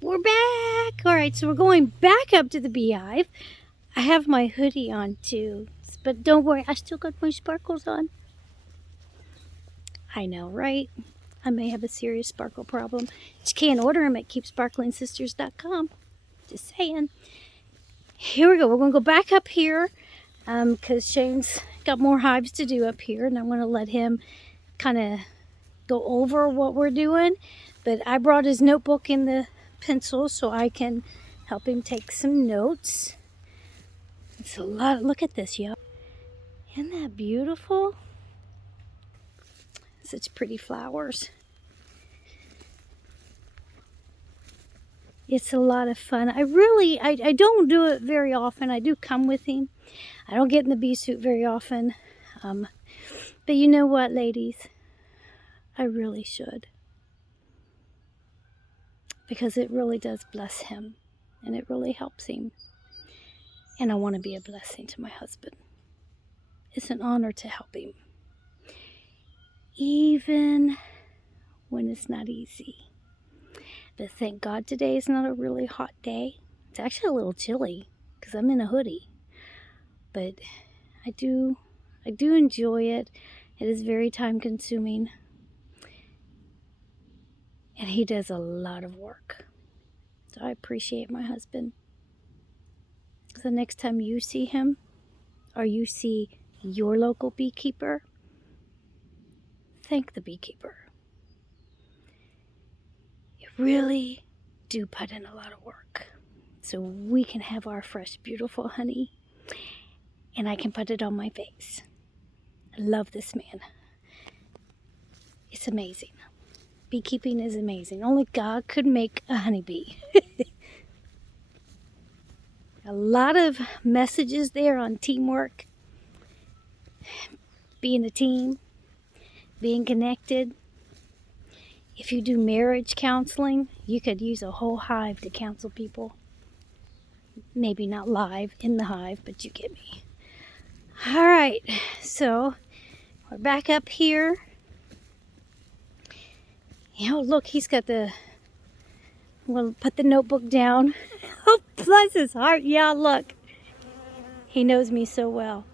We're back. All right, so we're going back up to the beehive. I have my hoodie on too, but don't worry, I still got my sparkles on. I know, right? I may have a serious sparkle problem. You can't order them at keepsparklingsisters.com. Just saying. Here we go. We're going to go back up here because Shane's got more hives to do up here, and I'm going to let him kind of go over what we're doing. But I brought his notebook and the pencil so I can help him take some notes. It's a lot. Look at this, y'all. Isn't that beautiful? Such pretty flowers. It's a lot of fun. I don't do it very often. I do come with him. I don't get in the bee suit very often. But you know what, ladies? I really should. Because it really does bless him. And it really helps him. And I want to be a blessing to my husband. It's an honor to help him. Even when it's not easy. But thank God today is not a really hot day. It's actually a little chilly because I'm in a hoodie. But I do enjoy it. It is very time consuming. And he does a lot of work. So I appreciate my husband. The next time you see him or you see your local beekeeper, thank the beekeeper. You really do put in a lot of work so we can have our fresh, beautiful honey and I can put it on my face. I love this man. It's amazing. Beekeeping is amazing. Only God could make a honeybee. A lot of messages there on teamwork, being a team, being connected. If you do marriage counseling, you could use a whole hive to counsel people. Maybe not live in the hive, but you get me. All right, so we're back up here. Oh, look, he's got we'll put the notebook down. Oh, bless his heart. Yeah, look. He knows me so well.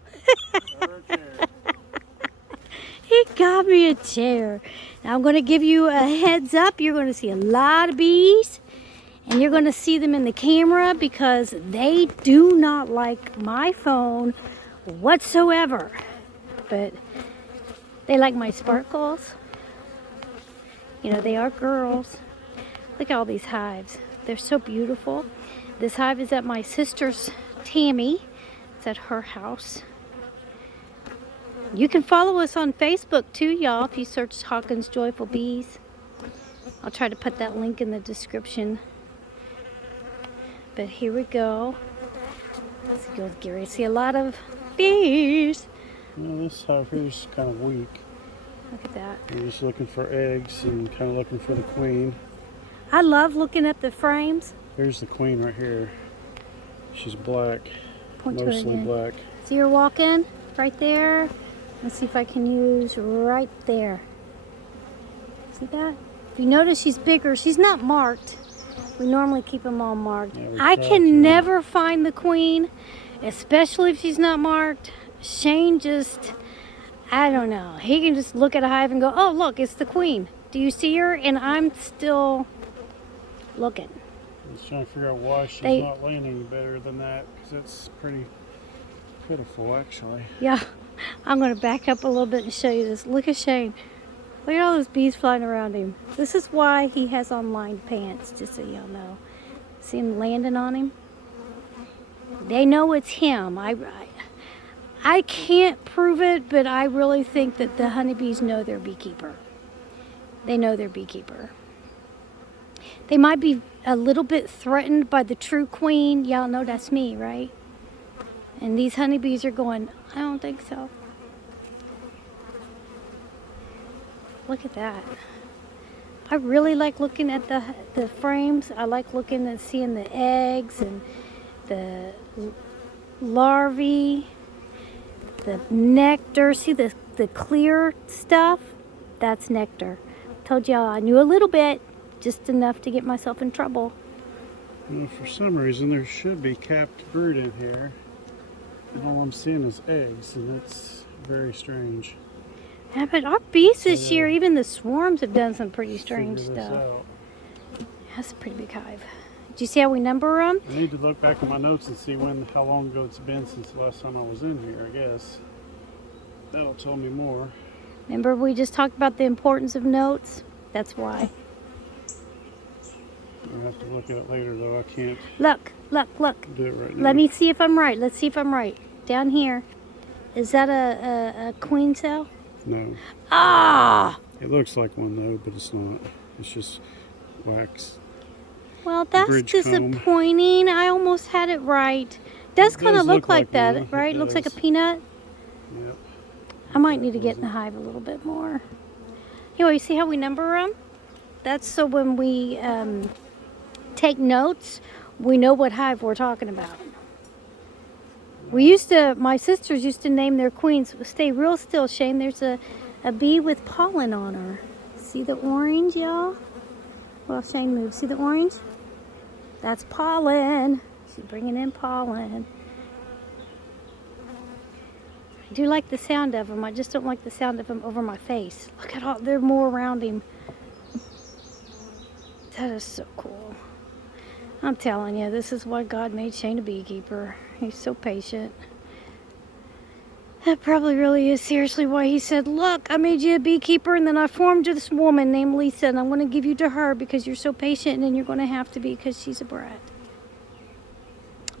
He got me a chair. Now I'm going to give you a heads up. You're going to see a lot of bees. And you're going to see them in the camera because they do not like my phone whatsoever. But they like my sparkles. You know, they are girls. Look at all these hives. They're so beautiful. This hive is at my sister's, Tammy. It's at her house. You can follow us on Facebook too, y'all, if you search Hawkins Joyful Bees. I'll try to put that link in the description. But here we go. Let's go with Gary. See a lot of bees. Well, this hive here is kind of weak. Look at that. You're just looking for eggs and kind of looking for the queen. I love looking at the frames. Here's the queen right here. She's black, Point to her mostly again. black. See her walking right there? Let's see if I can use right there. See that? If you notice, she's bigger. She's not marked. We normally keep them all marked. Yeah, I can never find the queen, especially if she's not marked. Shane just, I don't know. He can just look at a hive and go, oh, look, it's the queen. Do you see her? And I'm still looking. I'm just trying to figure out why she's not laying any better than that, because it's pretty pitiful, actually. Yeah, I'm going to back up a little bit and show you this. Look at Shane. Look at all those bees flying around him. This is why he has on lined pants, just so y'all know. See him landing on him? They know it's him. I can't prove it, but I really think that the honeybees know their beekeeper. They know their beekeeper. They might be a little bit threatened by the true queen. Y'all know that's me, right? And these honeybees are going, I don't think so. Look at that. I really like looking at the frames. I like looking and seeing the eggs and the larvae, the nectar. See the clear stuff? That's nectar. Told y'all I knew a little bit, just enough to get myself in trouble. Well, for some reason, there should be capped brooded here. And all I'm seeing is eggs, and it's very strange. Yeah, but our bees So, this year, even the swarms have done some pretty strange figure this stuff. out. That's a pretty big hive. Do you see how we number them? I need to look back at my notes and see how long ago it's been since the last time I was in here, I guess. That'll tell me more. Remember we just talked about the importance of notes? That's why. I'll have to look at it later, though. I can't Look. do it right now. Let me see if I'm right. Let's see if I'm right. Down here. Is that a queen cell? No. Ah! It looks like one, though, but it's not. It's just wax. Well, that's Bridge comb. disappointing. I almost had it right. Does It kind of does look look like like that, one. right? It Looks like a does. peanut. Yep. I might need to get in the hive a little bit more. Anyway, you see how we number them? That's so when we take notes, we know what hive we're talking about. My sisters used to name their queens. Stay real still, Shane. There's a bee with pollen on her. See the orange, y'all? Well, Shane moves. See the orange? That's pollen. She's bringing in pollen. I do like the sound of them. I just don't like the sound of them over my face. Look at all, there are more around him. That is so cool. I'm telling you, this is why God made Shane a beekeeper. He's so patient. That probably really is seriously why he said, look, I made you a beekeeper and then I formed this woman named Lisa and I'm going to give you to her because you're so patient and then you're going to have to be because she's a brat.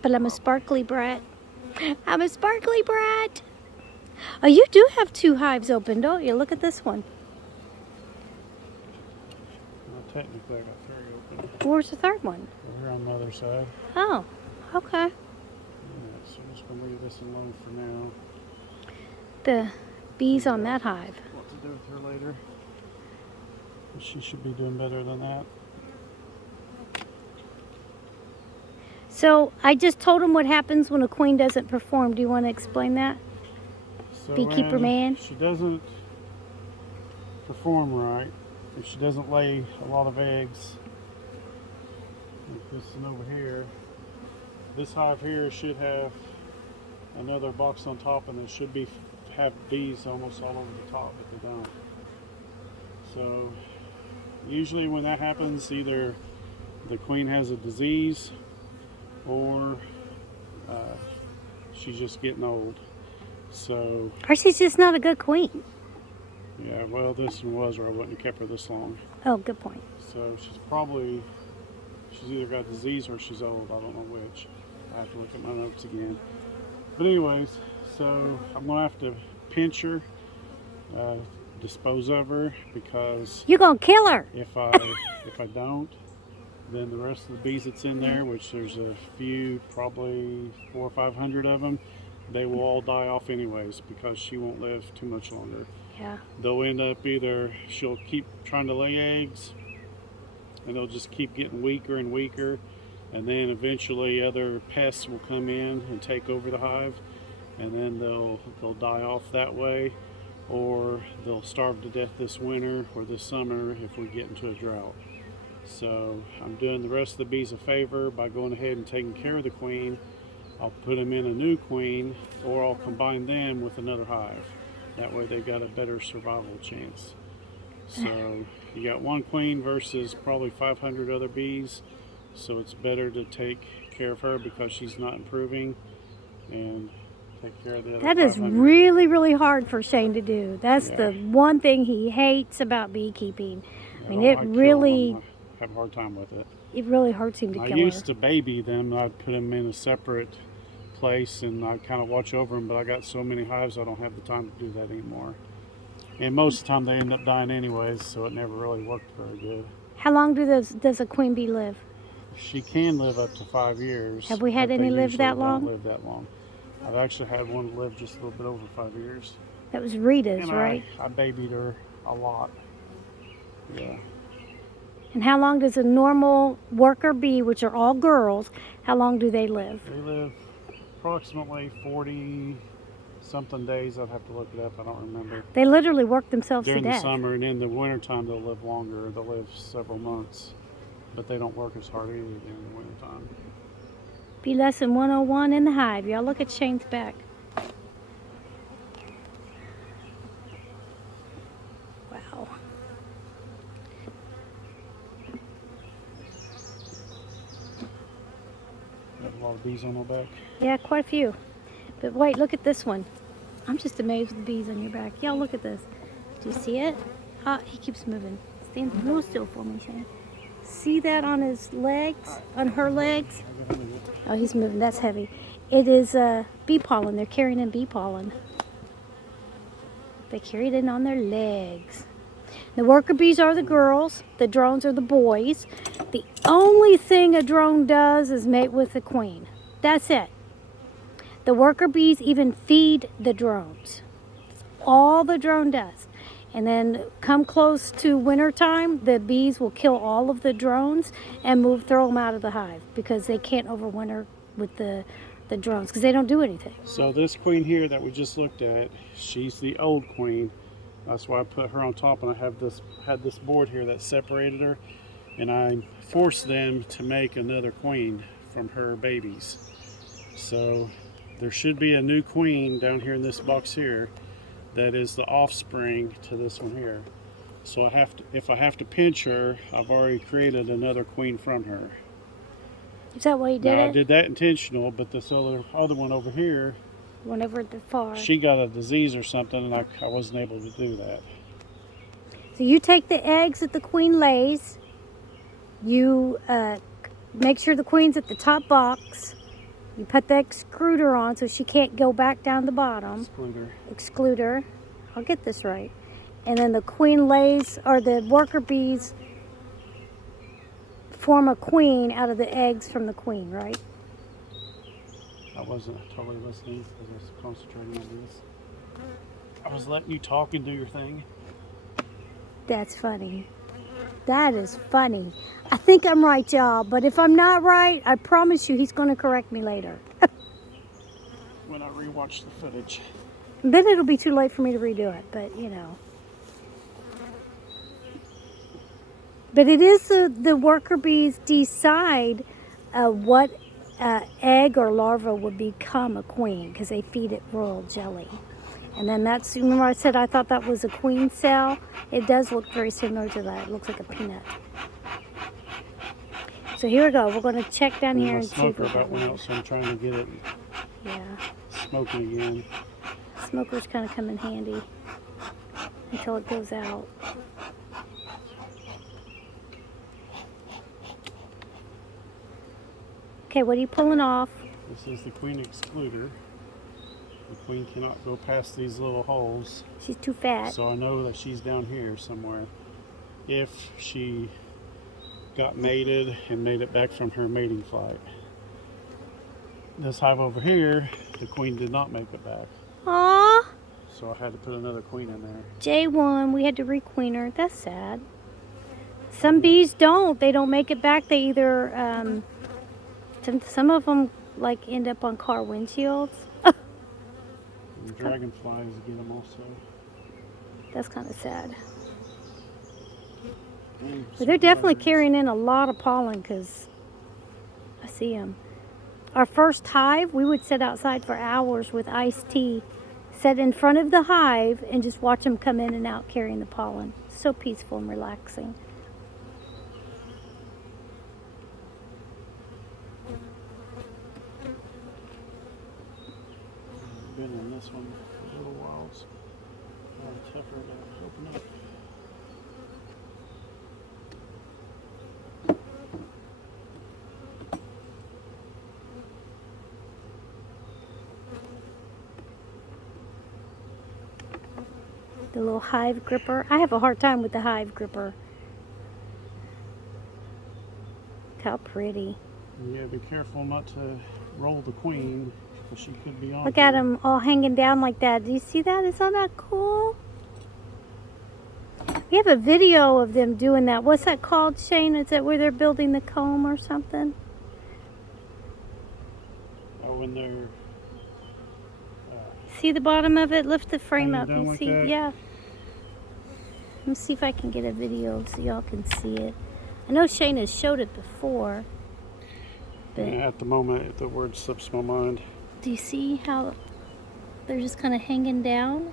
But I'm a sparkly brat. I'm a sparkly brat. Oh, you do have 2 hives open, don't you? Look at this one. Well, technically, I got 3 open. Where's the 3rd one? Over here on the other side. Oh, okay. Yeah, so I'm just going to leave this alone for now. The bees on that hive. What to do with her later. She should be doing better than that. So I just told him what happens when a queen doesn't perform. Do you want to explain that? So Beekeeper when man? she doesn't perform right, if she doesn't lay a lot of eggs, like this one over here, this hive here should have another box on top, and it should have bees almost all over the top, but they don't. So usually when that happens, either the queen has a disease or she's just getting old. So Or she's just not a good queen. yeah, well, this one was, or I wouldn't have kept her this long. Oh, good point. So she's either got disease or she's old. I don't know which. I have to look at my notes again. But anyways, so I'm gonna have to pinch her, dispose of her, because You're going to kill her. if I don't, then the rest of the bees that's in there, which there's a few, probably 400 or 500 of them, they will all die off anyways because she won't live too much longer. Yeah. They'll end up either she'll keep trying to lay eggs and they'll just keep getting weaker and weaker, and then eventually other pests will come in and take over the hive, and then they'll die off that way, or they'll starve to death this winter or this summer if we get into a drought. So I'm doing the rest of the bees a favor by going ahead and taking care of the queen. I'll put them in a new queen, or I'll combine them with another hive. That way they've got a better survival chance. So you got one queen versus probably 500 other bees. So it's better to take care of her because she's not improving, and take care of the other That is 500. really, really hard for Shane to do. That's Yeah. the one thing he hates about beekeeping. I mean, don't it like killing really, them. I have a hard time with it. it really hurts him to I kill used her. to baby them. I'd put them in a separate place and I'd kind of watch over them, but I got so many hives I don't have the time to do that anymore. And most of the time they end up dying anyways, so it never really worked very good. How long does a queen bee live? She can live up to 5 years. Have we had but they any live usually that long? Don't live that long. I've actually had one live just a little bit over 5 years. That was Rita's, And right? I babied her a lot. Yeah. And how long does a normal worker bee, which are all girls, how long do they live? They live approximately 40 something days. I'd have to look it up. I don't remember. They literally work themselves During to the death. summer, and in the wintertime they'll live longer. They'll live several months. but they don't work as hard either during the winter time. Bee lesson 101 in the hive. Y'all look at Shane's back. Wow. Got a lot of bees on my back. Yeah, quite a few. But wait, look at this one. I'm just amazed with the bees on your back. Y'all look at this. Do you see it? Ah, he keeps moving. Stand real still for me, Shane. See that on his legs? On her legs? Oh, he's moving. That's heavy. It is bee pollen. They're carrying in bee pollen. They carry it in on their legs. The worker bees are the girls. The drones are the boys. The only thing a drone does is mate with the queen. That's it. The worker bees even feed the drones. That's all the drone does. And then come close to winter time, the bees will kill all of the drones and throw them out of the hive because they can't overwinter with the drones because they don't do anything. So this queen here that we just looked at, she's the old queen. That's why I put her on top, and I had this board here that separated her, and I forced them to make another queen from her babies. So there should be a new queen down here in this box here that is the offspring to this one here. So if I have to pinch her, I've already created another queen from her. Is that why you did Now, it? I did that intentional, but this other one over here, One over at the far. she got a disease or something, and I wasn't able to do that. So you take the eggs that the queen lays, you make sure the queen's at the top box, you put the excluder on so she can't go back down the bottom. Excluder. I'll get this right. And then the queen lays, or the worker bees form a queen out of the eggs from the queen, right? I wasn't totally listening because I was concentrating on this. I was letting you talk and do your thing. That's funny. That is funny. I think I'm right, y'all, but if I'm not right, I promise you he's going to correct me later. When I rewatch the footage. Then it'll be too late for me to redo it, but you know. But it is the worker bees decide what egg or larva would become a queen because they feed it royal jelly. And then that's, remember I said I thought that was a queen cell? It does look very similar to that. It looks like a peanut. So here we go. We're going to check down here and see if we got one out, so I'm trying to get it smoking again. Smokers kind of come in handy until it goes out. Okay, what are you pulling off? This is the queen excluder. The queen cannot go past these little holes. She's too fat. So I know that she's down here somewhere. If she got mated and made it back from her mating flight. This hive over here, the queen did not make it back. Aww. So I had to put another queen in there. J1, we had to requeen her. That's sad. Some bees don't. They don't make it back. They either, some of them like end up on car windshields. And dragonflies get them also. That's kind of sad. But they're definitely carrying in a lot of pollen because I see them. Our first hive, we would sit outside for hours with iced tea, sit in front of the hive and just watch them come in and out carrying the pollen. So peaceful and relaxing. Been in this one for a little while. It's tougher to open up. The little hive gripper. I have a hard time with the hive gripper. Look how pretty. Yeah, be careful not to roll the queen because she could be on. Look at them all hanging down like that. Do you see that? Isn't that cool? We have a video of them doing that. What's that called, Shane? Is that where they're building the comb or something? Oh, when they're... See the bottom of it? Lift the frame up. down You like see? that? Yeah. Let me see if I can get a video so y'all can see it. I know Shane has showed it before. But Yeah, at the moment, the word slips my mind. do you see how they're just kind of hanging down?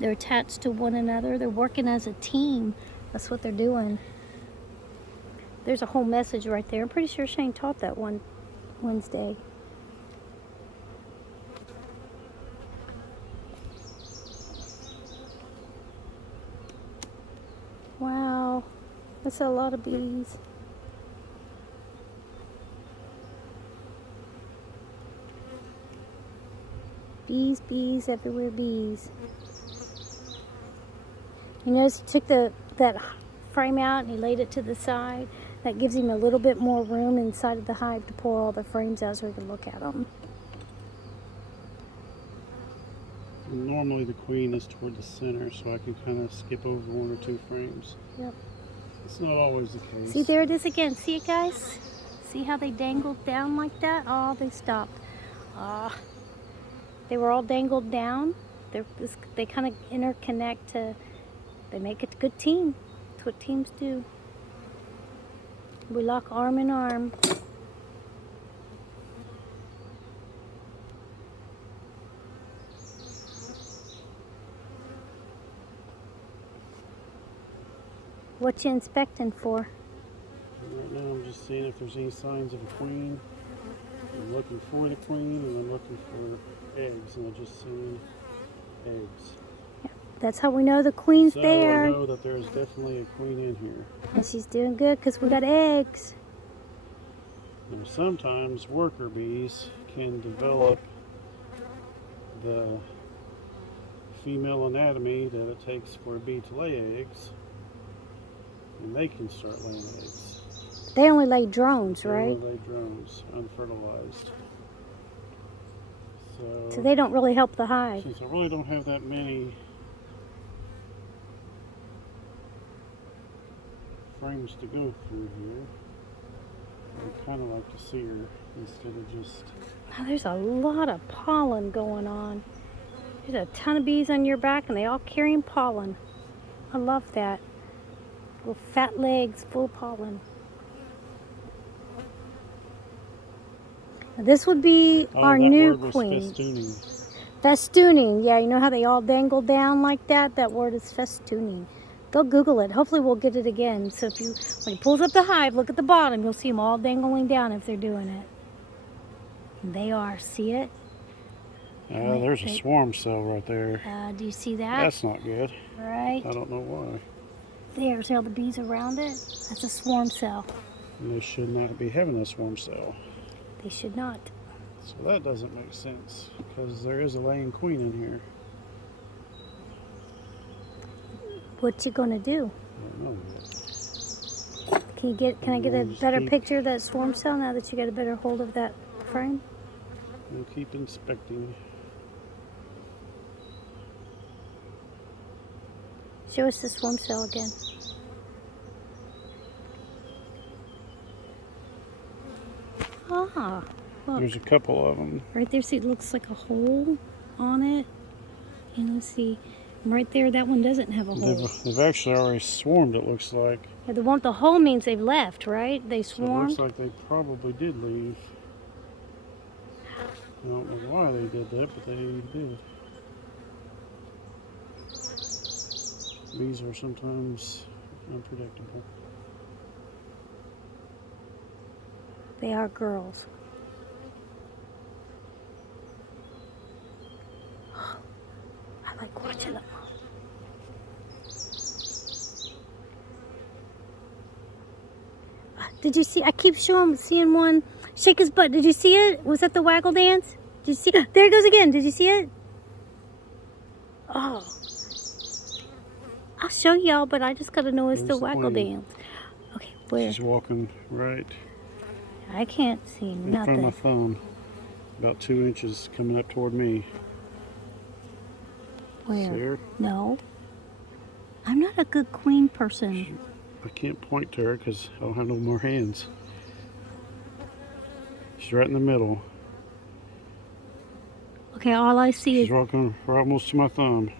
They're attached to one another. They're working as a team. That's what they're doing. There's a whole message right there. I'm pretty sure Shane taught that one Wednesday. Wow, that's a lot of bees. Bees, bees, everywhere bees. You notice he took that frame out and he laid it to the side. That gives him a little bit more room inside of the hive to pull all the frames out so he can look at them. Normally the queen is toward the center, so I can kind of skip over one or two frames. Yep. It's not always the case. See, there it is again. See it, guys? See how they dangled down like that? Oh, they stopped. They were all dangled down. They kind of interconnect to, they make a good team. That's what teams do. We lock arm in arm. What you inspecting for? Right now I'm just seeing if there's any signs of a queen. I'm looking for the queen and I'm looking for eggs, and I'm just seeing eggs. That's how we know the queen's So there. I know that there's definitely a queen in here. And she's doing good because we got eggs. Now, sometimes worker bees can develop the female anatomy that it takes for a bee to lay eggs, and they can start laying eggs. They only lay drones, They right? only lay drones, unfertilized. So they don't really help the hive. Since I really don't have that many frames to go through here, I kind of like to see her instead of just... Wow, there's a lot of pollen going on. There's a ton of bees on your back and they all carrying pollen. I love that. Little fat legs full of pollen. Now this would be our new word was queen. festooning. Festooning. Yeah, you know how they all dangle down like that? That word is festooning. Go Google it. Hopefully we'll get it again. So if you, when he pulls up the hive, look at the bottom. You'll see them all dangling down if they're doing it. And they are. See it? There's a swarm cell right there. Do you see that? That's not good. Right. I don't know why. There's all the bees around it. That's a swarm cell. And they should not be having a swarm cell. They should not. So that doesn't make sense, because there is a laying queen in here. What you gonna do? I don't know yet. Can I get a better picture of that swarm cell now that you got a better hold of that frame? We'll keep inspecting. Show us the swarm cell again. Ah, look. There's a couple of them. Right there, see, it looks like a hole on it. And let's see, right there, that one doesn't have a hole. They've actually already swarmed, it looks like. Yeah, the one with the hole means they've left, right? They So it swarmed. looks like they probably did leave. I don't know why they did that, but they did. Bees are sometimes unpredictable. They are girls. I like watching them. Did you see? I keep seeing one shake his butt. Did you see it? Was that the waggle dance? Did you see it? There it goes again. Did you see it? Oh. I'll show y'all, but I just gotta know it's the There's the waggle queen. dance. Okay, where? She's walking right I can't see in front of my nothing. thumb. About 2 inches coming up toward me. See Where? her? No. I'm not a good queen person. I can't point to her because I don't have no more hands. She's right in the middle. Okay, all I see She's is walking right almost to my thumb.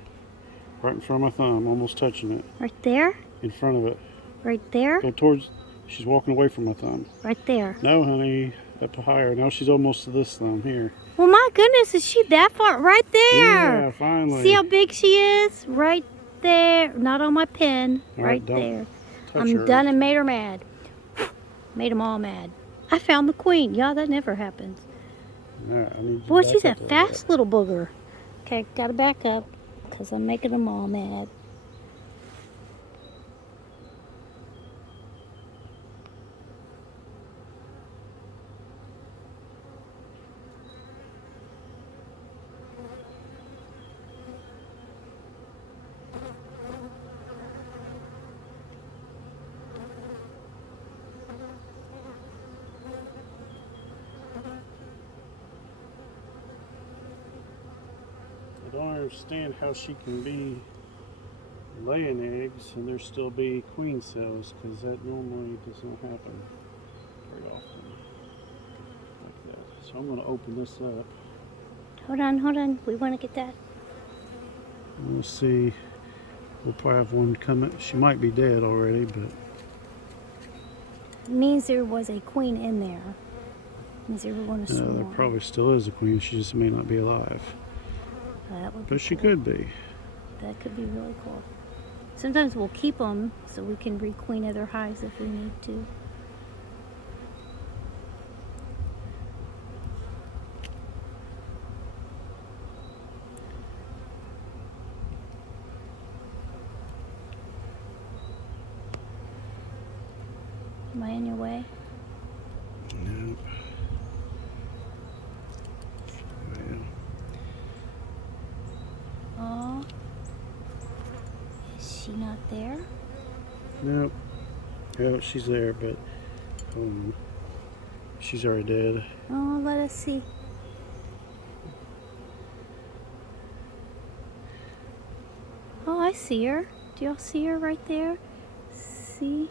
Right in front of my thumb, almost touching it. right there, In front of it. right there. Go towards She's walking away from my thumb. Right there. No, honey. Up higher. Now she's almost to this thumb. Here. Well, my goodness, is she that far? Right there. Yeah, finally. See how big she is? Right there. Not on my pen. Right there. I'm her. done and made her mad. Made them all mad. I found the queen. Yeah, that never happens. Right, I need Boy, she's a fast little booger. Okay, gotta back up because I'm making them all mad. I don't understand how she can be laying eggs and there still be queen cells, because that normally does not happen very often like that. So I'm going to open this up. Hold on. We want to get that. We'll see. We'll probably have one coming. She might be dead already, but It means there was a queen in there. It means they were going to swarm. there probably still is a queen. She just may not be alive. That would be But she cool. could be. That could be really cool. Sometimes we'll keep them so we can requeen other hives if we need to. Am I in your way? Nope. Oh. Is she not there? Nope. Yeah, she's there, but she's already dead. Oh, let us see. Oh, I see her. Do y'all see her right there? See?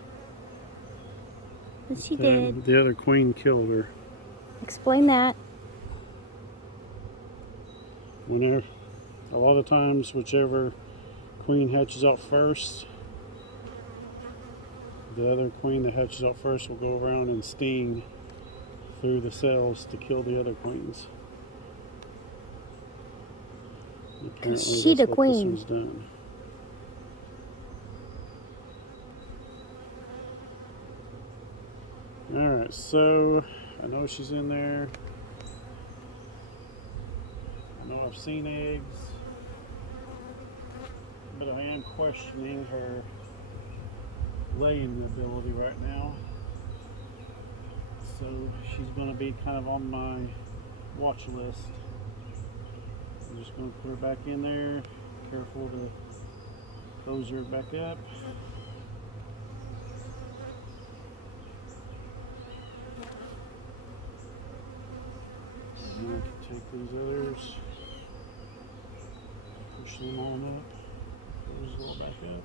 But she did. The other queen killed her. Explain that. Whenever, a lot of times, whichever queen hatches out first, the other queen that hatches out first will go around and sting through the cells to kill the other queens. Apparently she the that's what queen. This one's done. Alright, so I know she's in there. I know I've seen eggs, but I am questioning her laying ability right now. So she's going to be kind of on my watch list. I'm just going to put her back in there. Careful to close her back up. And I can take these others, push them on up, close it all back up.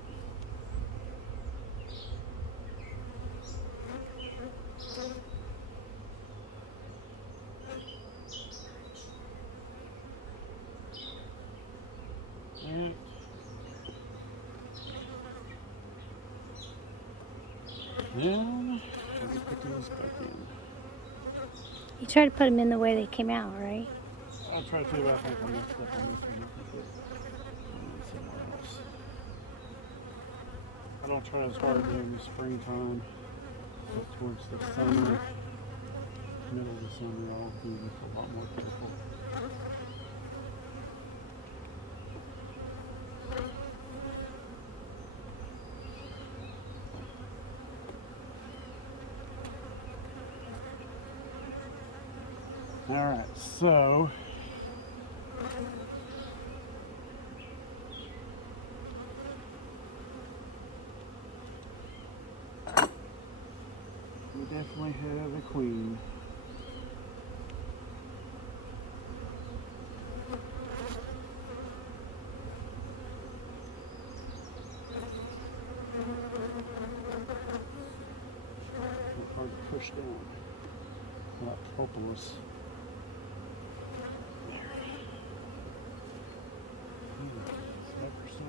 And then I'll just put these back in. You try to put them in the way they came out, right? I'll try to, but I think I messed up on this one. I think it's somewhere else. I don't try as hard during the springtime, but towards the summer, middle of the summer, I'll do this a lot more careful. Alright, so we definitely have a queen. Hard to push down. Not hopeless. There. It's ever so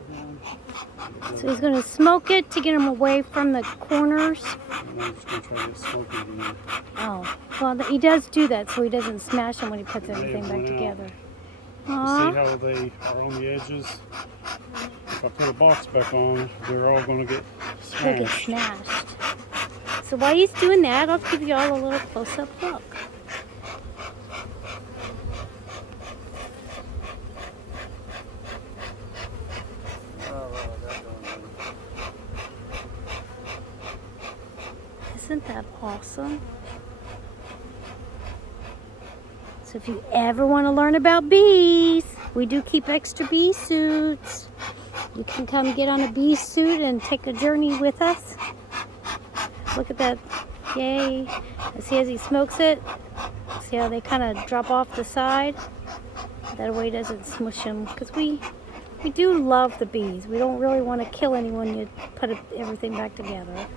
So he's going to smoke it to get them away from the corners. And I'm just going to try to get smoking again. Oh, well, he does do that so he doesn't smash them when he puts They everything back went out. together. You Aww. see how they are on the edges? If I put a box back on, they're all going to get They'll get smashed. smashed. So while he's doing that, I'll give you all a little close-up look. Isn't that awesome? So if you ever want to learn about bees, we do keep extra bee suits. You can come get on a bee suit and take a journey with us. Look at that. Yay. See as he smokes it? See how they kind of drop off the side? That way it doesn't smush them. Because we do love the bees. We don't really want to kill anyone you put everything back together.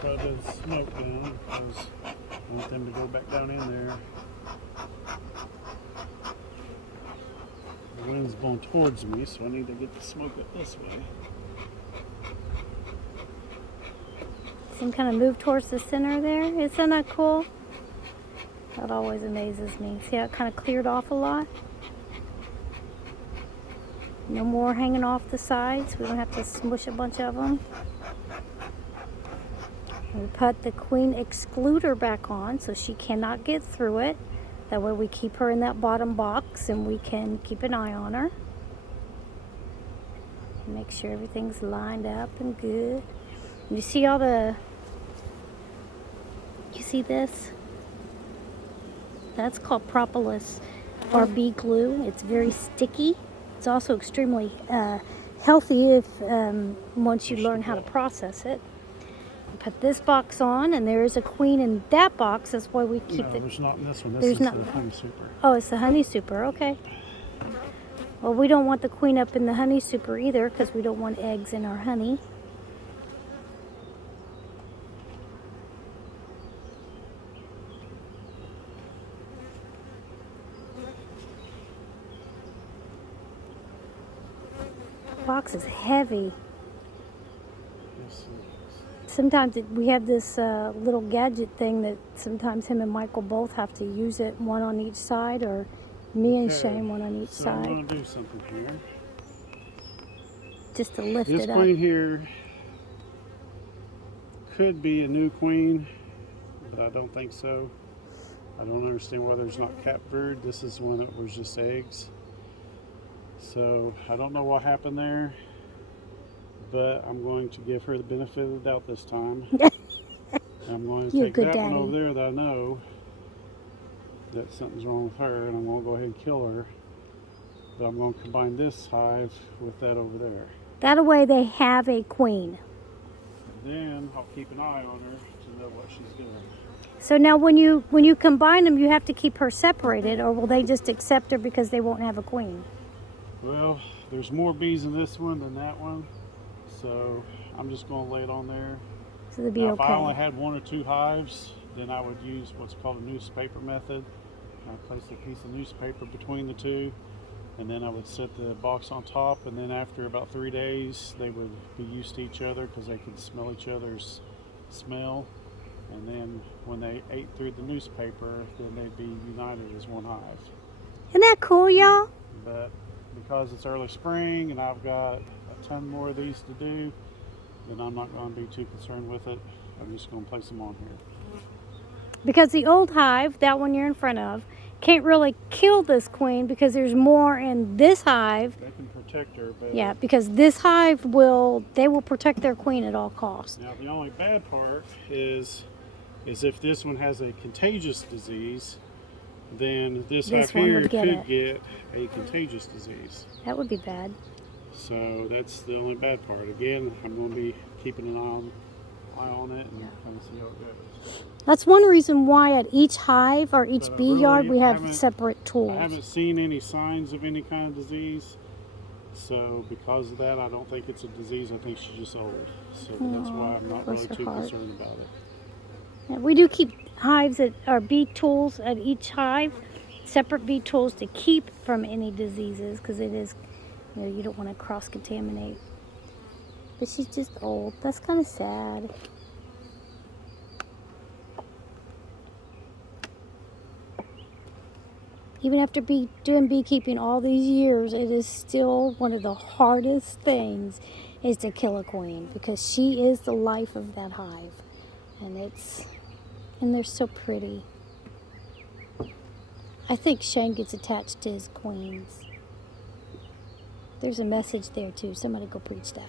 Put the smoke down because I want them to go back down in there. The wind's blowing towards me, so I need to get the smoke up this way. See him kind of move towards the center there? Isn't that cool? That always amazes me. See how it kind of cleared off a lot? No more hanging off the sides. We don't have to smush a bunch of them. We put the queen excluder back on so she cannot get through it. That way we keep her in that bottom box and we can keep an eye on her. Make sure everything's lined up and good. You see all the... You see this? That's called propolis or bee glue. It's very sticky. It's also extremely healthy if once you learn how to process it. Put this box on, and there is a queen in that box. That's why we keep it. There's not in this one. This There's is not. the honey super. Oh, it's the honey super. Okay. Well, we don't want the queen up in the honey super either because we don't want eggs in our honey. The box is heavy. Yes, Sometimes we have this little gadget thing that sometimes him and Michael both have to use it, one on each side, or me and Shane, one on each so I'm side, going to do something here. just to lift This it up. queen here could be a new queen, but I don't think so. I don't understand why there's not captured. This is one that was just eggs. So I don't know what happened there, but I'm going to give her the benefit of the doubt this time. I'm going to You're a take good that one daddy. over there that I know that something's wrong with her, and I'm going to go ahead and kill her. But I'm going to combine this hive with that over there. That way they have a queen. Then I'll keep an eye on her to know what she's doing. So now when you combine them, you have to keep her separated, or will they just accept her because they won't have a queen? Well, there's more bees in this one than that one, so I'm just going to lay it on there. So they'll be Now, okay. if I only had 1 or 2 hives, then I would use what's called a newspaper method. I place a piece of newspaper between the two, and then I would set the box on top, and then after about 3 days, they would be used to each other because they could smell each other's smell. And then when they ate through the newspaper, then they'd be united as one hive. Isn't that cool, y'all? But because it's early spring and I've got a ton more of these to do, then I'm not going to be too concerned with it. I'm just going to place them on here. Because the old hive, that one you're in front of, can't really kill this queen because there's more in this hive. They can protect her, but Yeah, because this hive will protect their queen at all costs. now the only bad part is if this one has a contagious disease, then this hive one here would get could it. get a contagious disease. That would be bad. So that's the only bad part. Again, I'm going to be keeping an eye on it and kind of see how it goes. That's one reason why at each hive or each But I bee really yard we have haven't- separate I tools. haven't seen any signs of any kind of disease, so because of that, I don't think it's a disease. I think she's just old. So that's why I'm not bless really her too heart. concerned about it. Yeah, we do keep hives or bee tools at each hive, separate bee tools to keep from any diseases because it is You know, you don't want to cross-contaminate. But she's just old. That's kind of sad. Even after doing beekeeping all these years, it is still one of the hardest things is to kill a queen, because she is the life of that hive. And they're so pretty. I think Shane gets attached to his queens. There's a message there too. Somebody go preach that.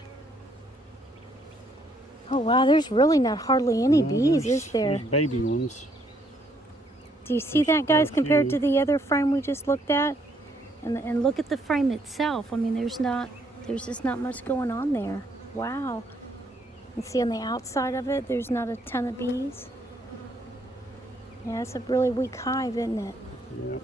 Oh wow, there's really not hardly any bees, is there? There's baby ones. Do you see that, guys, compared to the other frame we just looked at? And look at the frame itself. I mean, there's just not much going on there. Wow. And see on the outside of it, there's not a ton of bees. Yeah, it's a really weak hive, isn't it? Yep.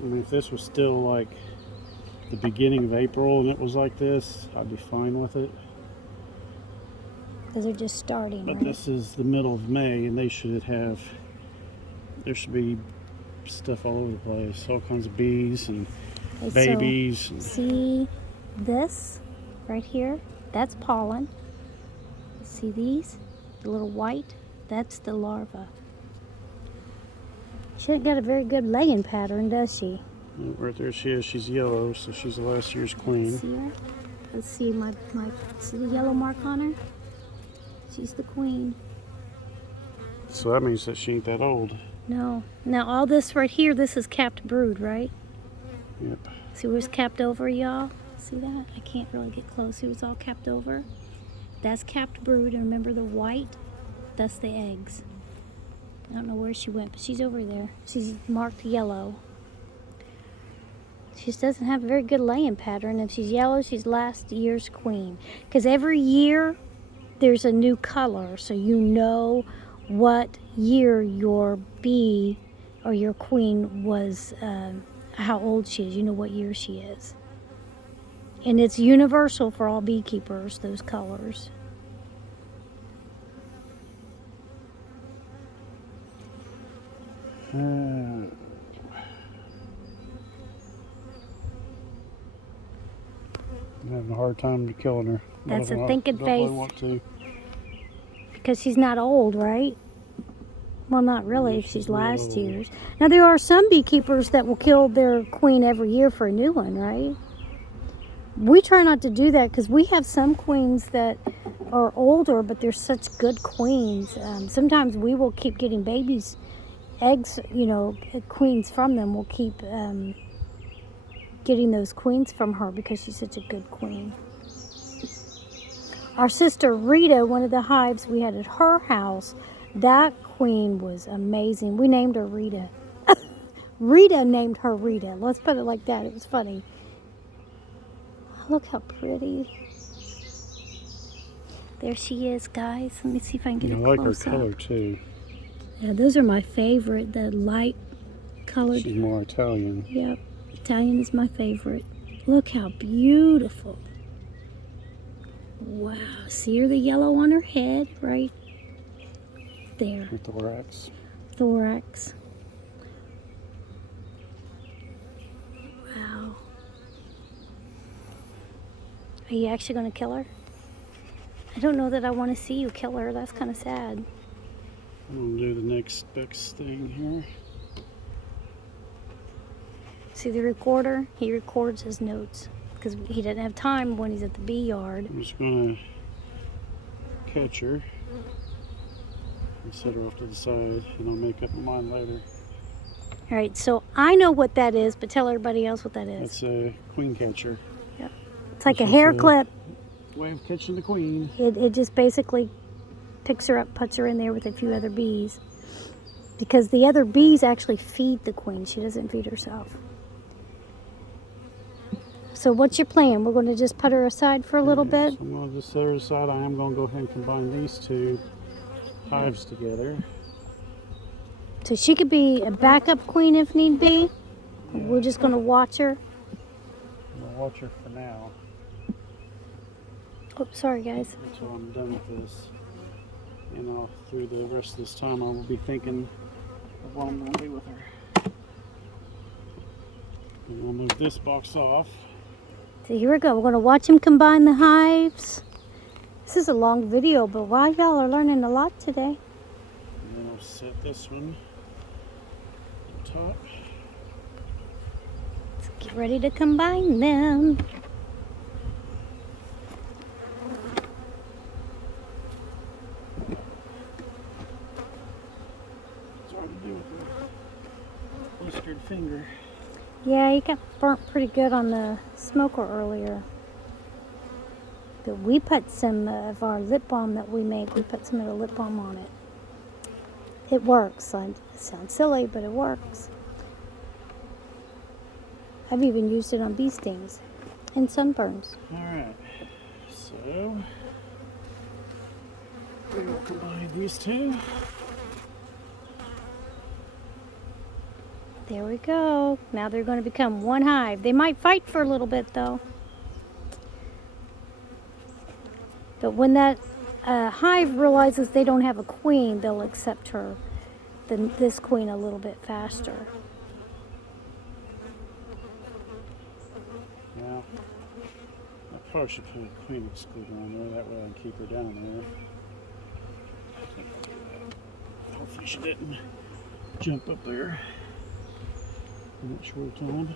I mean, if this was still like the beginning of April and it was like this, I'd be fine with it. Because they're just starting, But right? this is the middle of May, and there should be stuff all over the place. All kinds of bees and Okay, babies. So, see this right here? That's pollen. See these? The little white? That's the larva. She ain't got a very good laying pattern, does she? Right there she is. She's yellow, so she's the last year's queen. See her? Let's see see the yellow mark on her? She's the queen. So that means that she ain't that old. No. Now all this right here, this is capped brood, right? Yep. See where it's capped over, y'all? See that? I can't really get close. See what's all capped over? That's capped brood, and remember the white? That's the eggs. I don't know where she went, but she's over there. She's marked yellow. She just doesn't have a very good laying pattern. If she's yellow, she's last year's queen. Because every year, there's a new color, so you know what year your bee or your queen was, how old she is. You know what year she is. And it's universal for all beekeepers, those colors. I'm having a hard time killing her. That's a thinking don't face. Really want to. Because she's not old, right? Well, not really, Yeah, if she's she's not last old. year's. Now, there are some beekeepers that will kill their queen every year for a new one, right? We try not to do that because we have some queens that are older, but they're such good queens. Sometimes we will keep getting babies, eggs, you know, queens from them. We'll keep getting those queens from her because she's such a good queen. Our sister Rita, one of the hives we had at her house, that queen was amazing. We named her Rita. Rita named her Rita. Let's put it like that. It was funny. Look how pretty. There she is, guys. Let me see if I can get I a like her close color up. too. Yeah, those are my favorite. The light colored. She's more Italian. Yep, Italian is my favorite. Look how beautiful. Wow, see her, the yellow on her head, right there. Her thorax. Thorax. Wow. Are you actually going to kill her? I don't know that I want to see you kill her. That's kind of sad. I'm going to do the next best thing here. See the recorder? He records his notes because he doesn't have time when he's at the bee yard. I'm just going to catch her and set her off to the side, and I'll make up my mind later. All right, so I know what that is, but tell everybody else what that is. That's a queen catcher. It's like a This is hair a clip. way of catching the queen. It just basically picks her up, puts her in there with a few other bees. Because the other bees actually feed the queen. She doesn't feed herself. So what's your plan? We're going to just put her aside for a little bit? So I'm going to just set her aside. I am going to go ahead and combine these two hives together. So she could be a backup queen if need be. We're just going to watch her. I'm going to watch her for now Oh, sorry guys. until I'm done with this. And through the rest of this time, I will be thinking of what I'm going to do with her. And we'll move this box off. So here we go. We're going to watch him combine the hives. This is a long video, but wow, y'all are learning a lot today. And then I'll set this one on top. Let's get ready to combine them. It's hard to do with a blistered finger. Yeah, he got burnt pretty good on the smoker earlier. But we put some of our lip balm that we make, we put some of the lip balm on it. It works. It sounds silly, but it works. I've even used it on bee stings and sunburns. Alright, so we will combine these two. There we go. Now they're going to become one hive. They might fight for a little bit though. But when that hive realizes they don't have a queen, they'll accept this queen a little bit faster. Now, I probably should put a queen excluder on there, that way I can keep her down there. Hopefully she didn't jump up there. I'm not sure what's on.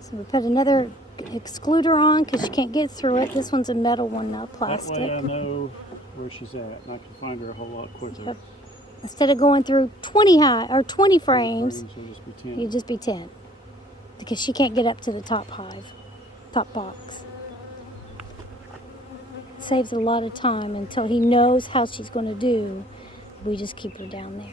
So we put another excluder on because you can't get through it. This one's a metal one, not plastic. That way I know where she's at and I can find her a whole lot quicker. Yep. Instead of going through 20 frames, you just be 10. Because she can't get up to the top box. It saves a lot of time until he knows how she's going to do. We just keep her down there.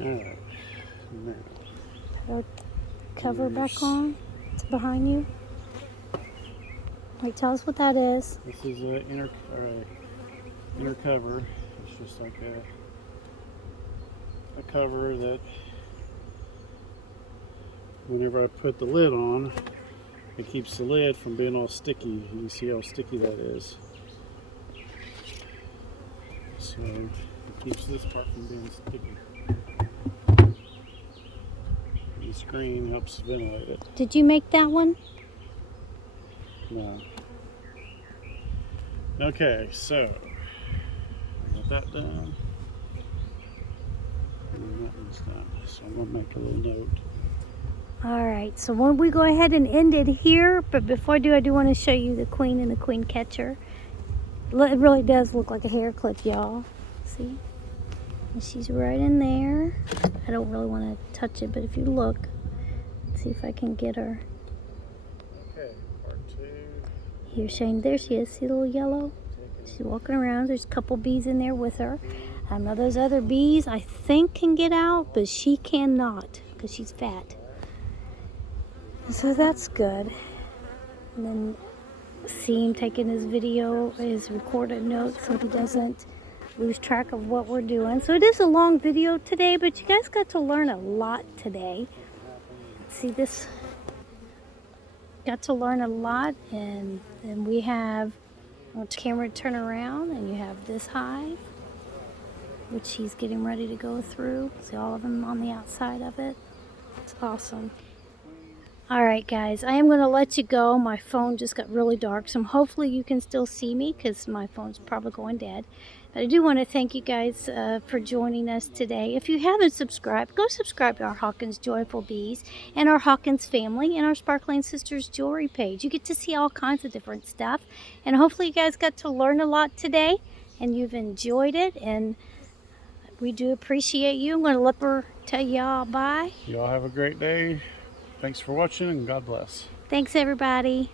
Alright. Put our cover back on. It's behind you. Wait, tell us what that is. This is an inner cover. It's just like a cover that whenever I put the lid on, it keeps the lid from being all sticky. You can see how sticky that is. So it keeps this part from being sticky. The screen helps ventilate it. Did you make that one? No. Okay, so got that done. And that one's done. So I'm gonna make a little note. Alright, so when we go ahead and end it here, but before I do want to show you the queen and the queen catcher. It really does look like a hair clip, y'all. See? And she's right in there. I don't really want to touch it, but if you look, see if I can get her. Okay, part 2. Here, Shane, there she is. See the little yellow? She's walking around. There's a couple bees in there with her. Now those other bees, I think, can get out, but she cannot because she's fat. So that's good. And then see him taking his video, his recorded notes, so he doesn't lose track of what we're doing. So it is a long video today, but you guys got to learn a lot today. See this? Got to learn a lot, and then we have camera turn around, and you have this hive, which he's getting ready to go through. See all of them on the outside of it. It's awesome. All right, guys, I am going to let you go. My phone just got really dark, so hopefully you can still see me because my phone's probably going dead. But I do want to thank you guys for joining us today. If you haven't subscribed, go subscribe to our Hawkins Joyful Bees and our Hawkins family and our Sparkling Sisters jewelry page. You get to see all kinds of different stuff. And hopefully you guys got to learn a lot today and you've enjoyed it. And we do appreciate you. I'm going to let her tell y'all bye. Y'all have a great day. Thanks for watching and God bless. Thanks, everybody.